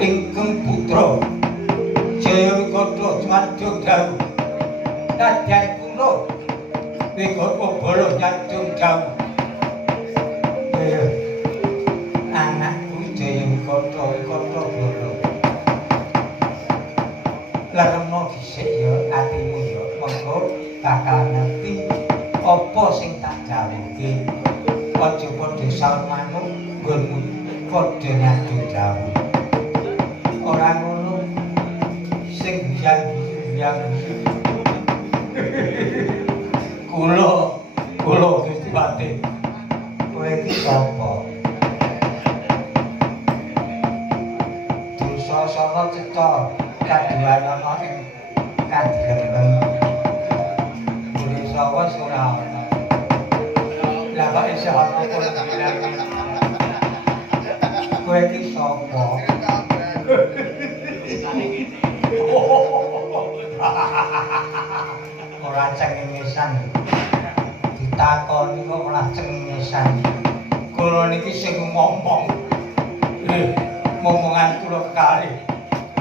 ingkang putra Jaya Wikata Nyadong Dawu nadyan kula Wikata Bala Nyadong Dawu anakku Jaya Wikata Bala laremno dhisik ya atimu ya mengko bakal ngerti apa sing tak jawuke aja padha saur manuk nggonmu padha Nyadong Dawu ora ngono sing yang kula Gusti Pati kowe iki sapa Dursasana cetha kaduan ana ing kadireng boleh sawas ora ana lah kok iso ana kowe iki sapa ora cengengesan ditakoni kok ora cengengesan kula niki sing ngomong momongan kula kekalih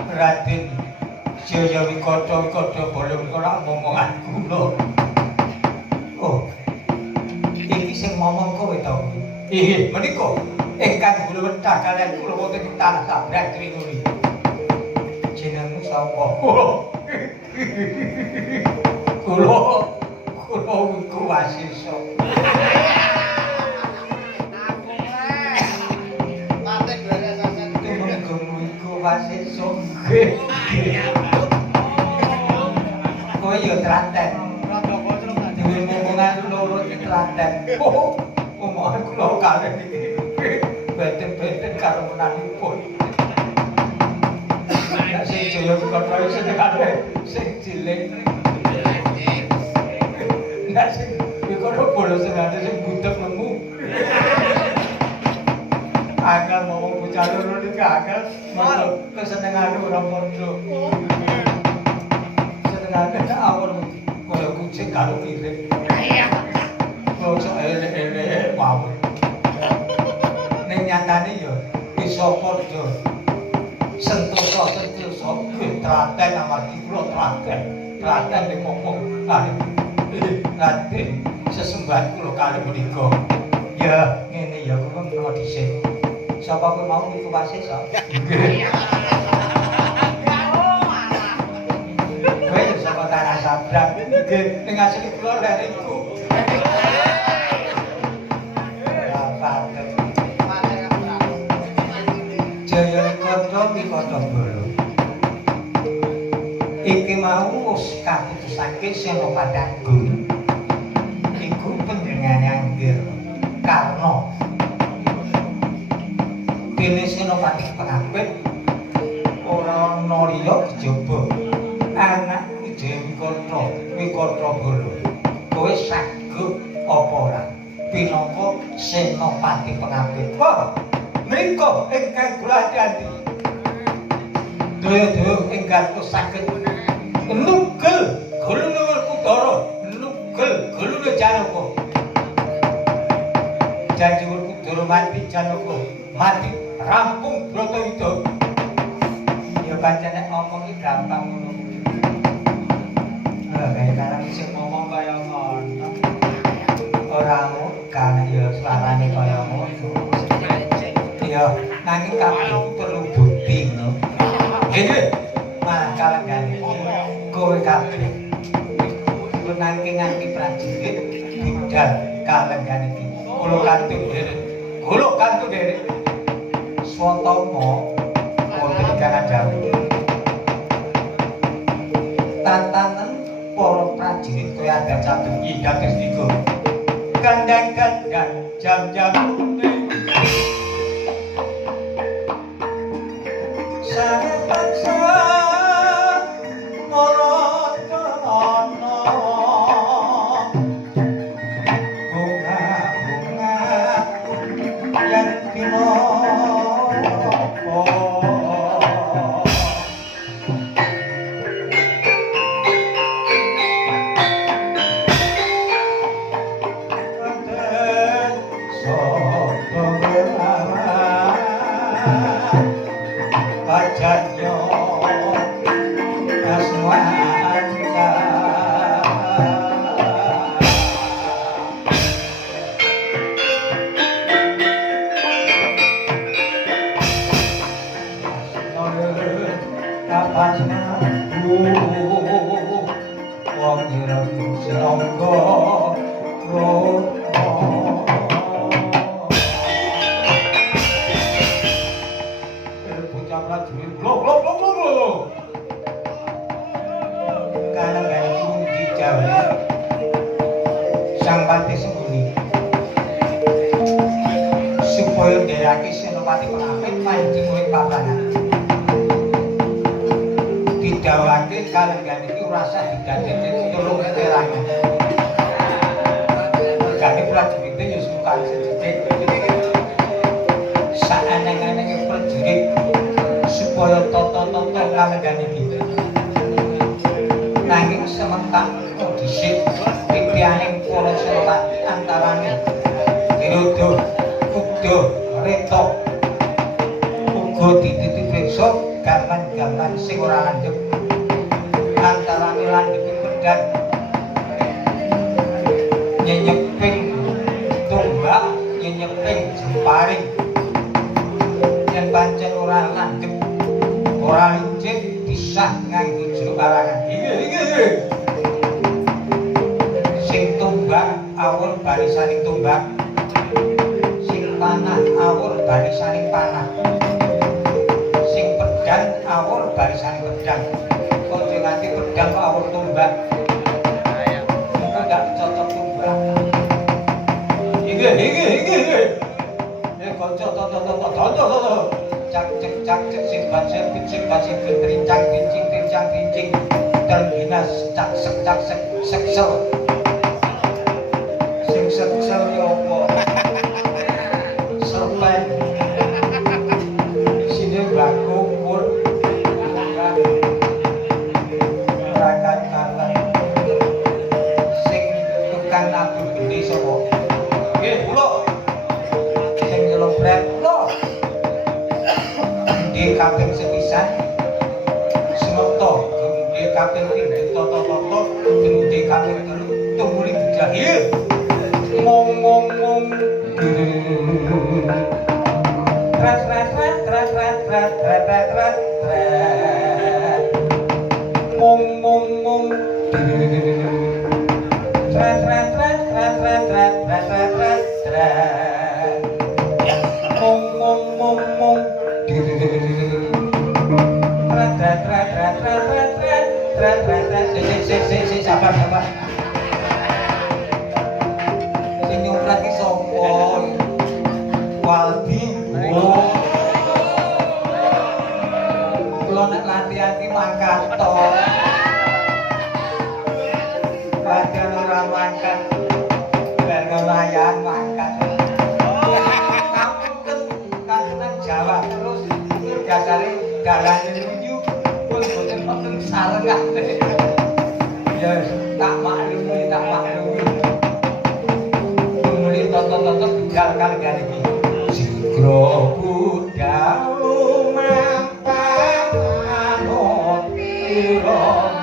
Raden Jaya Wikata Bala ora momongan kula oh iki sing ngomong kowe to nggih menika ingkang kula wentah kalian kula wonten ing tanah Sabrak Trinuri jenengmu sapa kula Wiku Wasisa mate glare sasen tunggu Wiku Wasisa kowe yo telaten duwe momongan loro iki telaten omongan kula kalih iki beten-beten karo menanipun sing Jaya Wikata sing kalih sing cilik nek sing Wikata Bala sing ade sing budek lemu agak ngomong bocah loro iki agak monggo kesenengane ora padha senengane awon kaya kucing karo kirik bocah elek-elek mawon ning nyatane ya bisa padha sentosa telaten amargi kula telaten ning ngomong kalih Raden sesembahan kula kalih menika ya ngene ya kula menawa dhisik sapa kowe mau Wiku Wasisa kowe sapa tanah Sabrak nggih ning asli kula lere iku Jaya Wikata Bala iki mau wis kaputusake Senopati Agung iku panjenengane anggir Karna dene Senopati Pengapit ora ana liya kejaba anak Jaya Wikata Bala kowe saguh apa ora pinangka Senopati Pengapit mriko ingkang kula ati daya-daya ingkang saged nugel gulune Werkudara nugel gulune Janaka janji Werkudara mati Janaka mati rampung Bratayuda ya pancene omong iki gampang ngono kaya karang sing ngomong kaya ngono ora kan ya suarane kaya ngono ya nanging kabeh perlu bukti no nggih malah kalengane kowe kabeh iku nanging prajurit bidal kalengane iki kula kantun derek swatama wonten kana dawuh tatanen para prajurit kaya adat cabut indah Kristika kandang-kandang jam-jam saya paksa morotono bunga-bunga yang pinopo soto berlawan janyo aswanta kapasna wong ireng sangga Sang Pati Sembuni supaya nderaki Senopati Pramit manjing ing papangan didhawuhake kalenggan iki ora usah digandheng tulung keterangan gane prajurit ya sukan sedhik saeneng-enenge prajurit supaya tata-tata kalenggan iki nanging sementak dhisik titianing para Senopati antarane Dirodo, Kugdo, Reto uga dititipreksa gaman-gaman sing ora landhep antarane landheping pedhang nyenyeping tombak nyenyeping jemparing yen pancen ora landhep ora licik disah nganggo jero karangan iki sing tombak awur barisaning tombak sing panah awur barisaning panah sing pedhang awur barisaning pedhang aja nganti pedhang kok awur tombak muga gak cocok tombak iki kanca toto cak cek sing bacet trincang pincing terginas cak sek seksel sing seksel yo apa serpen sine baku pur rakan kalan sing tukang nabur geni sapa nggih kula sing nyelopret kula di kaping sepisan Senoto di kaping pindho toto di kaping telu tumuli dijahil ngomong rat ngomong sabar sing nyumprat ki sapa Waldi kula nek latihan ki mangkat to latihan ora mangkat ben ngelayan mangkat kampung kan Jawa terus biasane dalane lunyu wis boten wonten sarengah ya tak maklumi mulai tonton tinggal kalenggan iki sigro budal mampang anut irama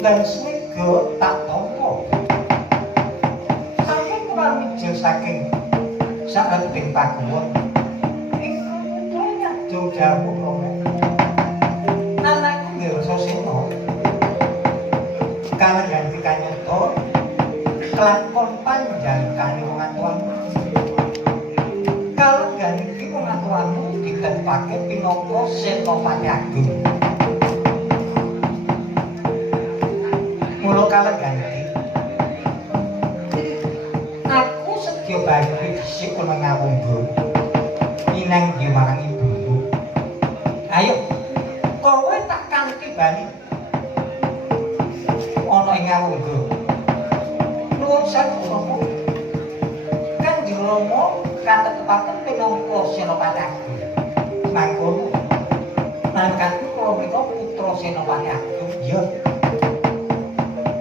dan swega tak tampa. Saking kurang mijil saking sareting pakuwon ingkang putra nyadong jawuh romo. Anakku ngerasa sena kalenggan dikanyata kelakon panjang kane wong atuwamu. Kalenggan iki wong atuwamu ditepake pinangka Senopati Agung. Mula kalenggan iki aku sedya banyu dhisik ana ngawungga inanggi marang ibumu. Ayo kowe tak kanthi bali ana ing ngawungga. Nuwun sewu Rama. Kanjeng Rama katetepaken pinangka Senopati Agung. Mangkono nangkatku kula menika putra Senopati Agung. Ya.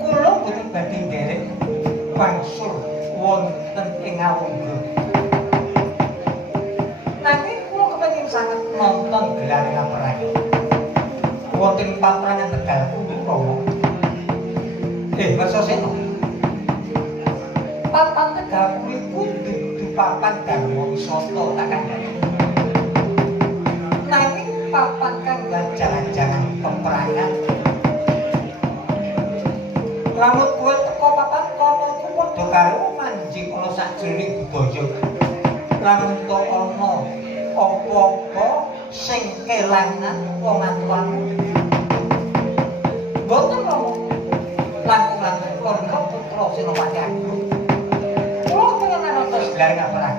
Kula boten badhe nderek wangsul wonten ing ngawungga. Nanging kula kepengin sanget nonton gelaran perang wonten paprangan Tegal Kudu Rama. Masasena. Papan Tegal kuwi dudu papan Darma Wisata tak kandhani. Nanging papan kang jangan-jangan peperangan. Lamun kowe teko papan kono iku padha karo manjing ana sajroning budaya. Lamun to ana apa-apa sing kelangan wong atuwamu. Boten Rama. Langkung-langkung kono putra Senopati Agung. Kula pengen nonton gelaran perang.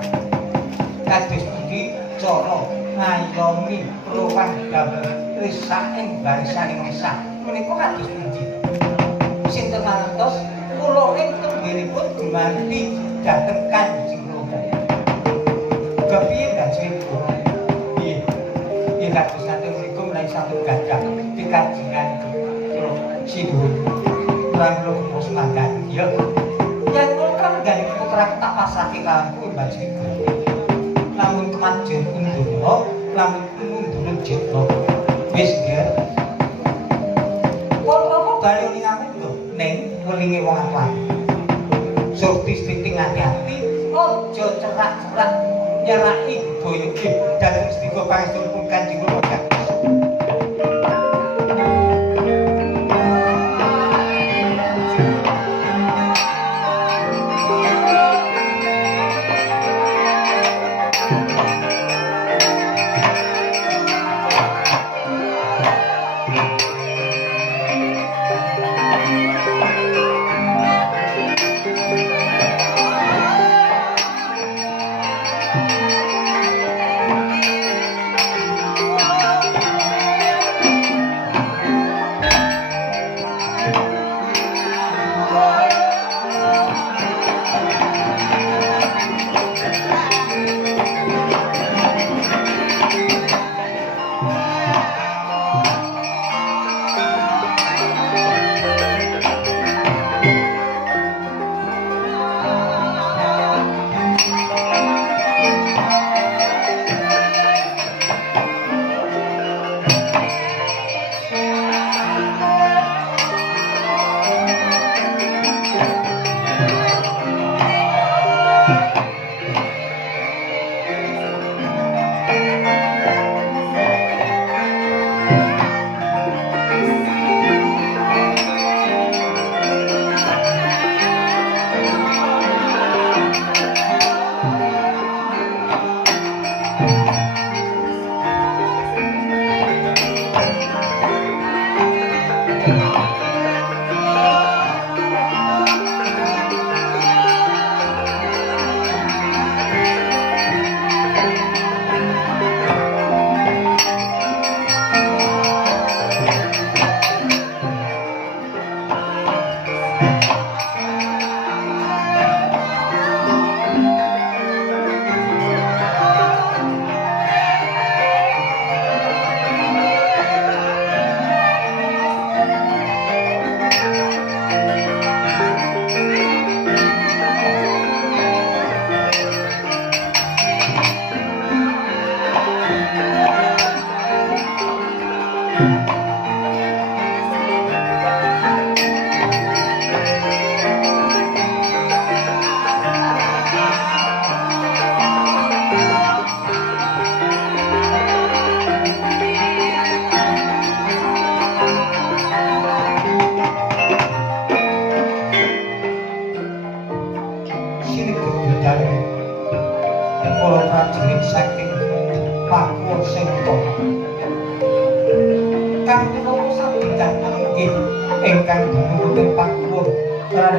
Kados pundi cara ngayomi ruwang damel risaking barisaning resah. Menika kados pundi? Sinten mangertos kula ing tembiripun gumanti dhateng Kanjeng Rama. Kepiye Kanjeng Rama? Piye kados saking mriku menawi sampun gadah pikajengan kula sinuwun. Ranglo bos mangkat ya. Yen kula gani putra tak pasake kanggo mbajengku. Lamun kemajen undura, lamun mundur jetro. Wis nggih. Kula bali ning aku lho, ning welinge wong atuan. Surti sithik ati-ati, aja cerak-cerak nyeraki budaya iki dhateng sedika pangestunipun Kanjeng Rama.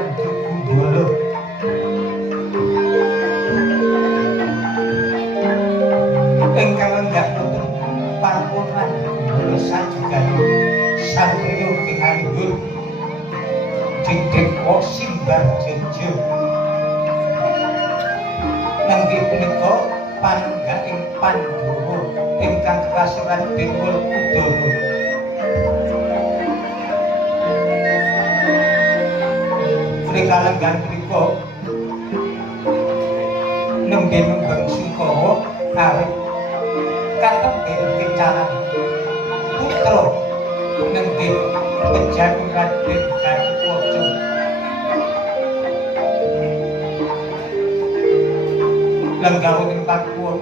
Nganjuk Gundala ingkang lenggah nonton parpurnan Gundala sajugan satriya kinanggur dinding wong simbar jeje inggih punika panenggaing Pandhawa ingkang kerasuran Dewa Udara punika lenggan punika nembe nembang Sungkawa awit katembe kecaran putra nembe penjagung Raden Gatotkaca lenggahipun pakuwun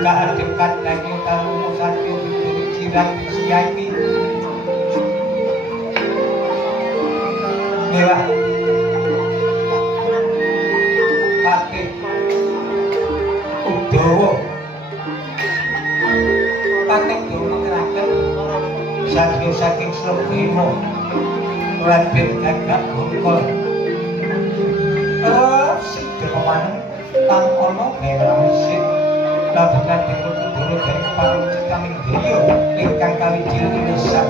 kaadhepat daging taruna satya widuri jiran siyaiti mewah Patih Udawa Patih Udawa ngeraken satya saking Srabima Raden Gagabungkul Sidemawan tang ana berasit labuhan Dewa Udara dari keparang Citaning Daya ingkang kawijil irisan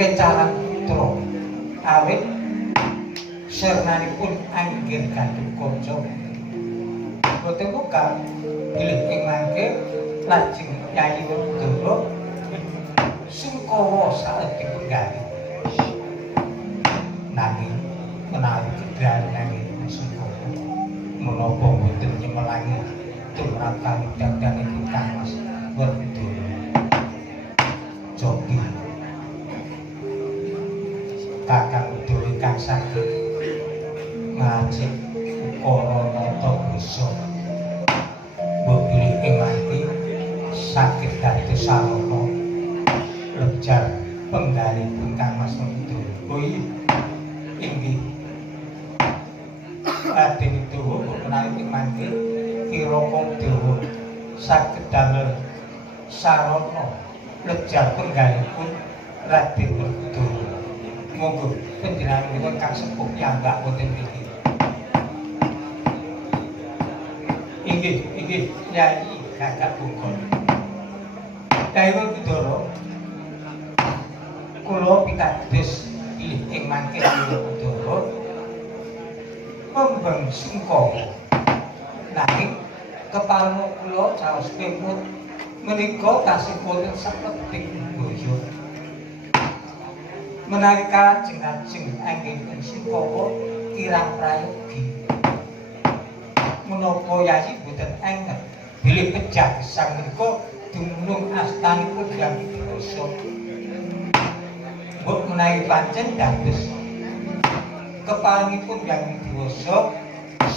kecaran putra awit sernanipun anggir Gatotkaca boten muka bilih ing mangke lajeng Yayi Udara Sungkawa saedhik penggalih nanging menawi kedharenipun Sungkawa menapa boten nyemelangi tumrap kalidhanipun Kangmas Werkudara Jogi Kakang Dewi kang saged ngajeng ukara nata basa mbok bilih ing mati saged dados sarana lejar penggalipun Kangmas Werkudara. Oh iya inggih Raden Udawa menawi ing mangke kiraka Dewa saged damel sarana lejar penggalipun Raden Werkudara. Monggo panjenenganipun kang sepuh piyambak wonten mriki. Inggih Yayi Gagabungkul. Yayi Werkudara kula pitados pilih ing mangke Yayi Werkudara kembang Sungkawa. Nanging kepalmu kula caos pemut menika tasih wonten sapeting boyo. Menawi kalajeng-ajeng anggenipun Singkawa kirang prayogi. Menapa Yayi boten enget bilih pejah gesang menika dumunung astanipun Hyang Diwasa. Mbok menawi pancen dados kepalingipun Hyang Diwasa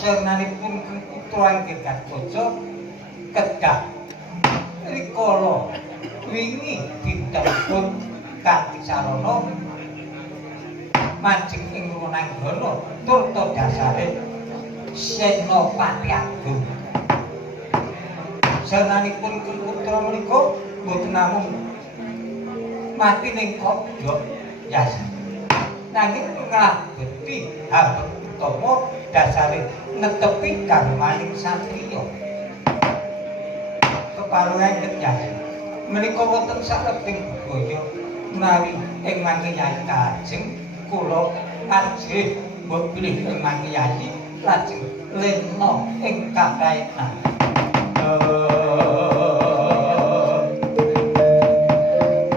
senanipun putra inggih Gatotkaca kedah rikala wingi ditelepon kanthi sarana mancing ing Runanggana turta dasare Senopati Agung. Senanipun putra menika boten namung mati ning kodhok yasa. Nanging nglabeti habet utama dasare netepi garwaning satriya. Keparengan yasa. Menika wonten saketing budaya menawi ing mangke Yayi kajeng kula ajrih mbok pilih ing mangke Yayi lajeng lena ing kakaenan.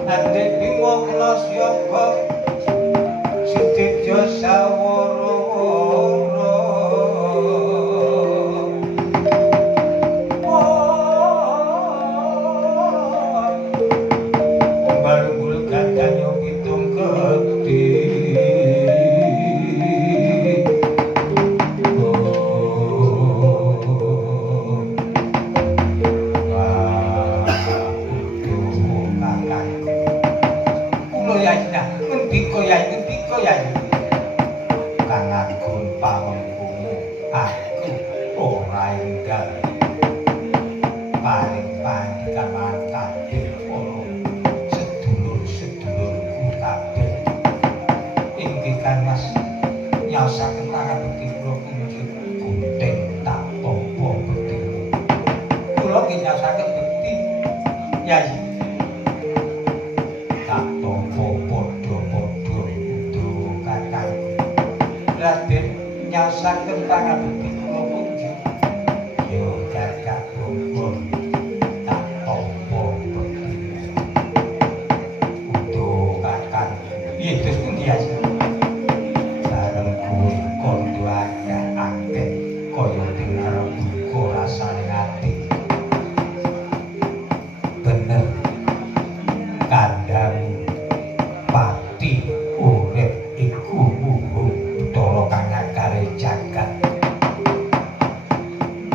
Ande bimokna siyaka Sudibya sawara Balungul gandanya pitung gedhe Yayi kang agung pawengkumu aku ora enggal paring pandikan kabeh para sedulur-sedulurku kabeh inggih Mas nyaosaken tangan bekti kula punjul gunting tak tampa bekti kula nggih nyaosaken bekti Yayi tak tampa Raden nyaosaken pangabekti kula punjul ya gagah bongkon tak tampa bekti udo kakang piye terus pundi Yayi bareng kuwi kondo akeh kaya dengar buka rasane ati bener kandhang pati urip iku Toro kang ngakare jagat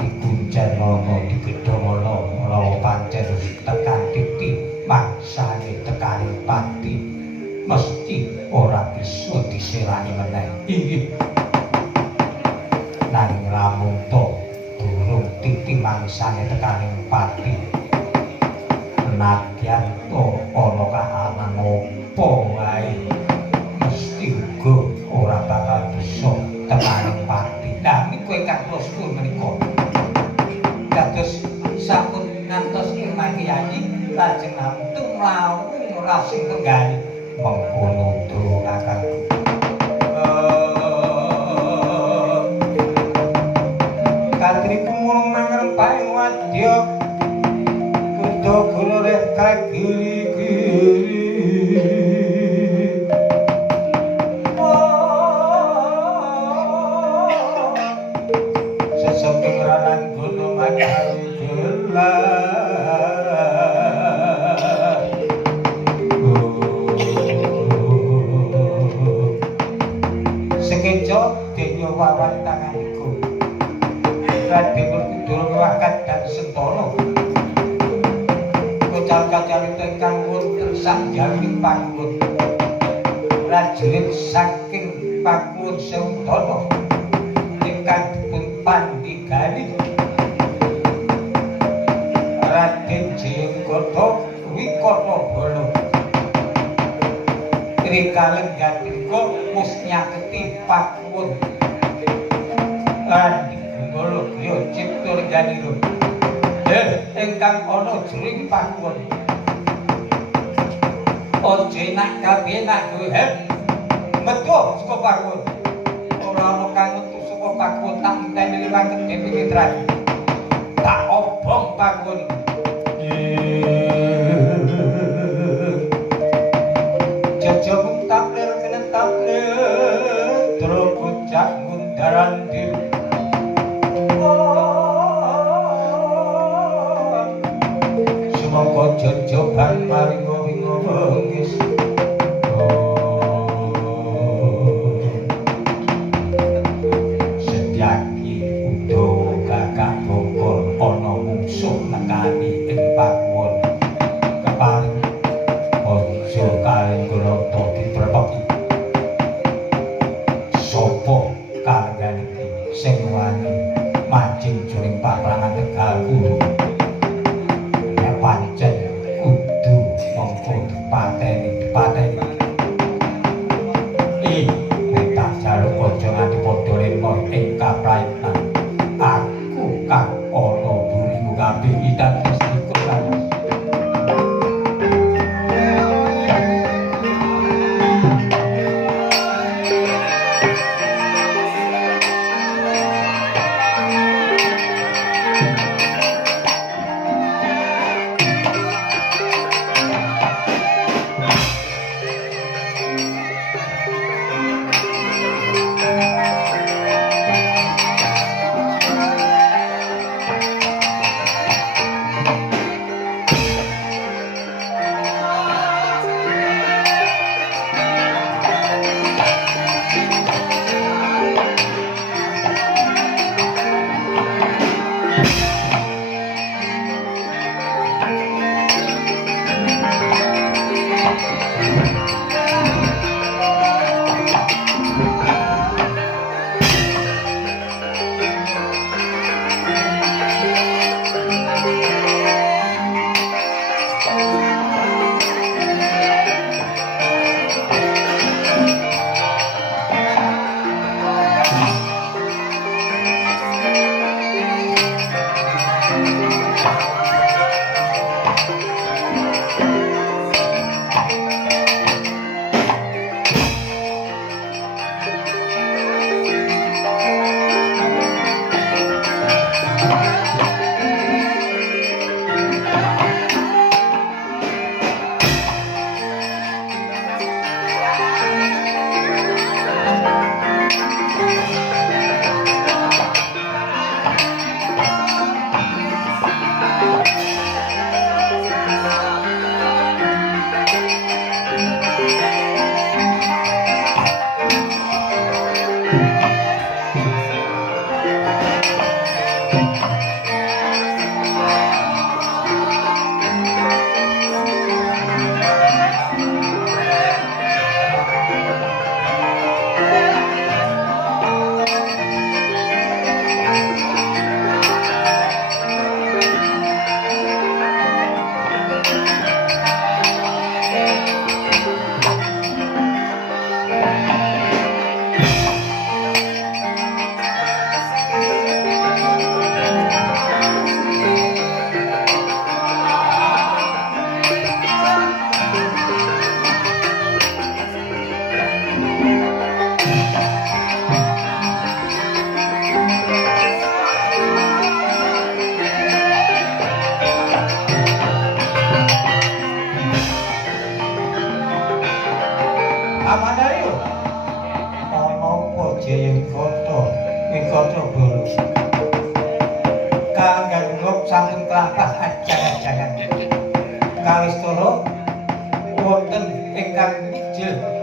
dikuncenono digedhomono lawa pancen tekan titik mangsane tekaning pati mesti ora bisa diserani meneh inggih nanging lamun to durung titik mangsane tekaning pati nadyan to ana kahanan apa wae mesti uga ora bakal bisa tekaning pati. Nah, niku ingkang kula suwun menika. Dados sampun ngantos ing mangke Yayi lajeng namung tumlawung rasing tenggali mengkono tru kakang. Katripun mulung mangrempahing wadya kudu kula rek kagiri-giri saking ranan gunung magawi gelar sekeca denya wawan tanganiku Raden Werkudara nglakat dan Sentara kacal-kacalipun ingkang wonten sangjawining panggon prajurit saking Pakuwun Sewudana ingkang dipun pandhigali Raden Jayagata Wikata Bala rikala gatika wis nyaketi Pakuwun lan Bala Griya Cipta Rengganira ingkang ana jroning Pakuwun aja enak kabeh nak goher metu saka Pakuwun ora ana kang metu saka Pakuwun tak enteni liwat gedhe pinggir tak obong Pakuwun iki coban maringo wingo bengis Setyaki Udawa Kakak Bogor ana mungsuh nekani ing pakuwon keparing aja kaling grata ditrepeki sapa kalengan iki sing wani mancing jroning paprangan Tegal Guru nek pancen kudu mongko dipateni tak jaluk aja nganti padha lema ing kaprayitnan aku kang ana buriku kabeh idat istiku lawas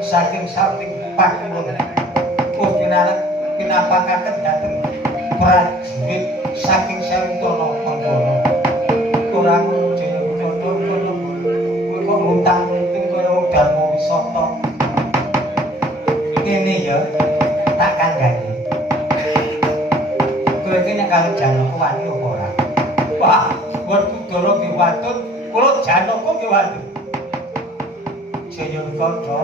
saking samping pakuwon pinapakaken dhateng prajurit saking Sentana Manggala kurang jaya kono kuwi kok luntang-lunting kaya wong Dharma Wisata ngene ya tak kandhani kowe iki nek karo Janaka wani apa ora wah Werkudara nggih wadon kula Janaka nggih wadon Jaya Kono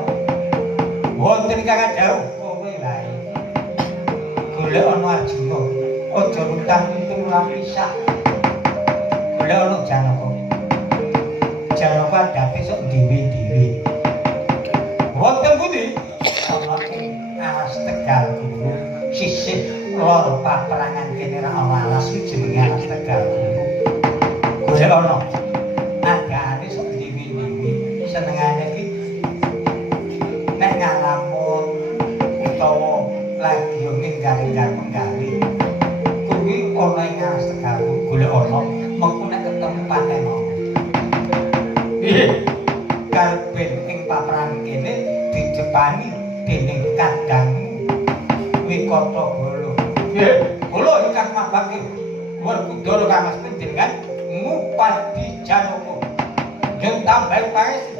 wonten kakak jauh kowe lae golek ana Arjuna aja luntang-lunting lan pisah golek ana Janaka adape sok dhewe-dhewe wonten pundi ana ing alas Tegal Guru sisih lor paperangan kene ra ana alas jenenge alas Tegal Guru golek ana agane sok dhewe-dhewe senengane iki nek ngalamun utawa lagi yo ninggal-ninggal menggali kuwi ana ing alas Tegal golek ana mengko nek ketemu paten ana Karepen ing papran kene dijepani dening kadangmu Wikata Bala. Kula ingkang mabake Werkudara Kang panjenengan ngupadi Janaka. Yen tambah pangestu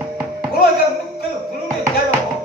kula ingkang nugel gulune Janaka.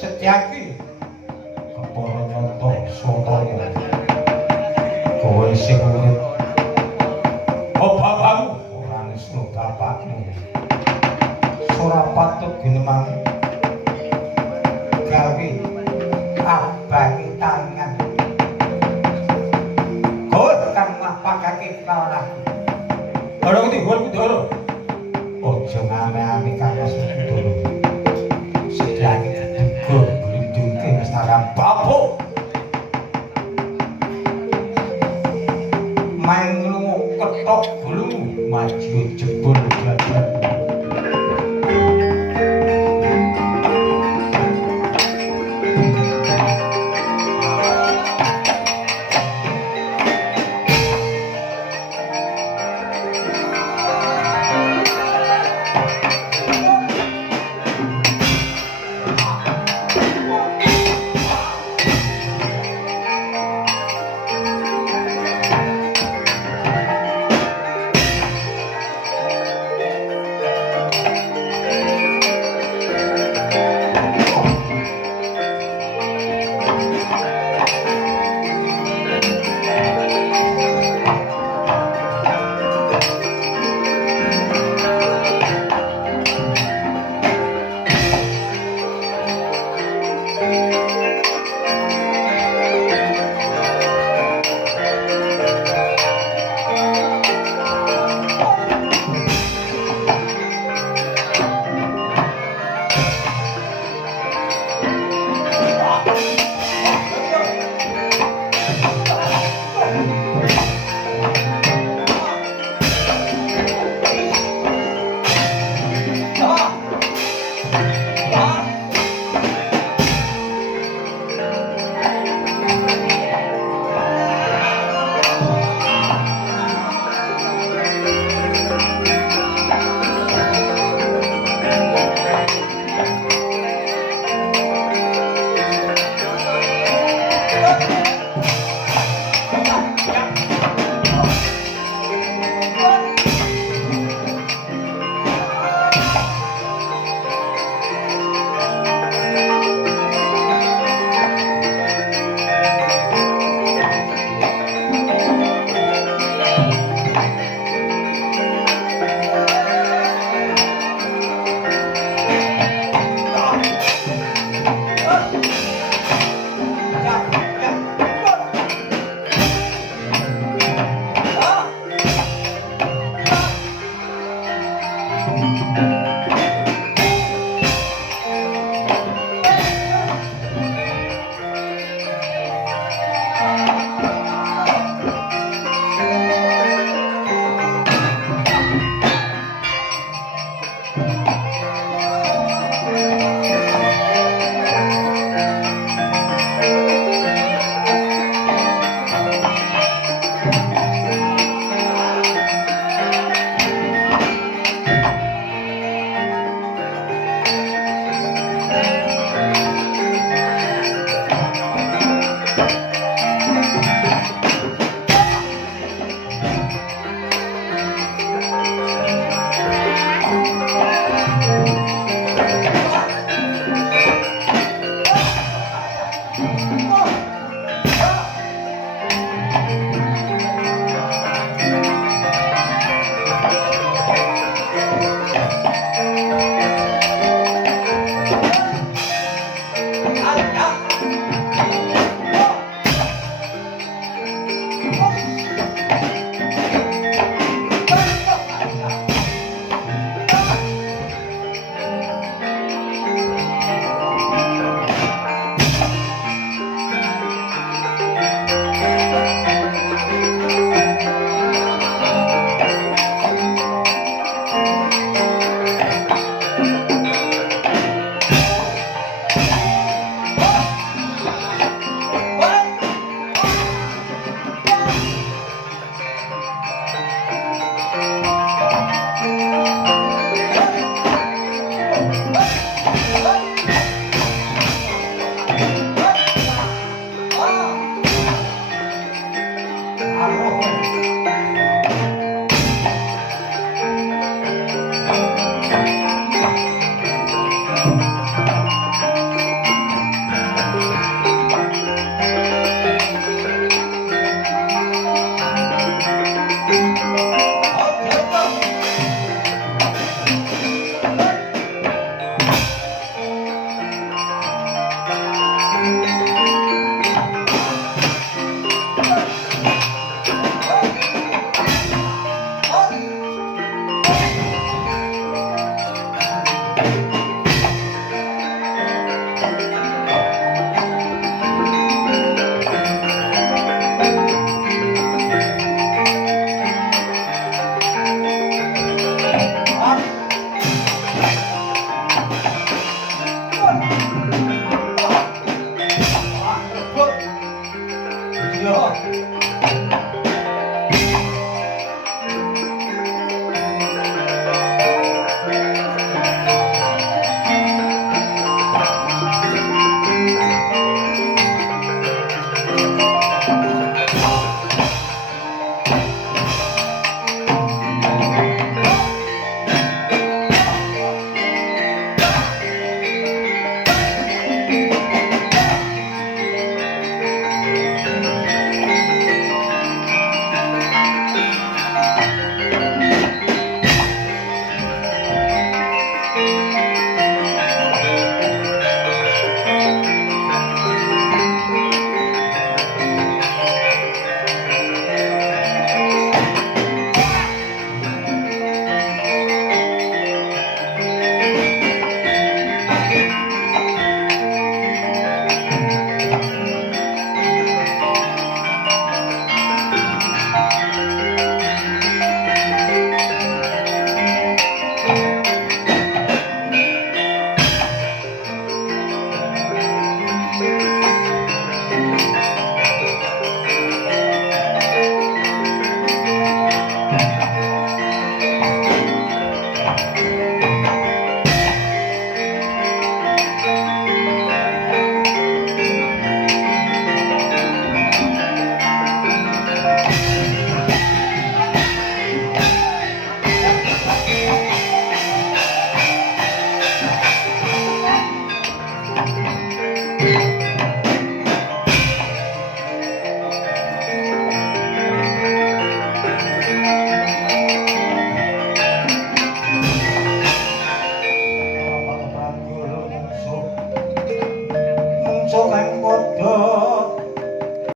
Setyaki kepara nyata sotaya kowe sing urip bapakmu ora nesno bapakmu ora patut ginemang gawe abangi tangan kowe kang mapakake lawan aku ora ngerti Werkudara aja ngane-ane karo Werkudara setyaki Astara Bapo main lungo ketok bulu maju jebul jajan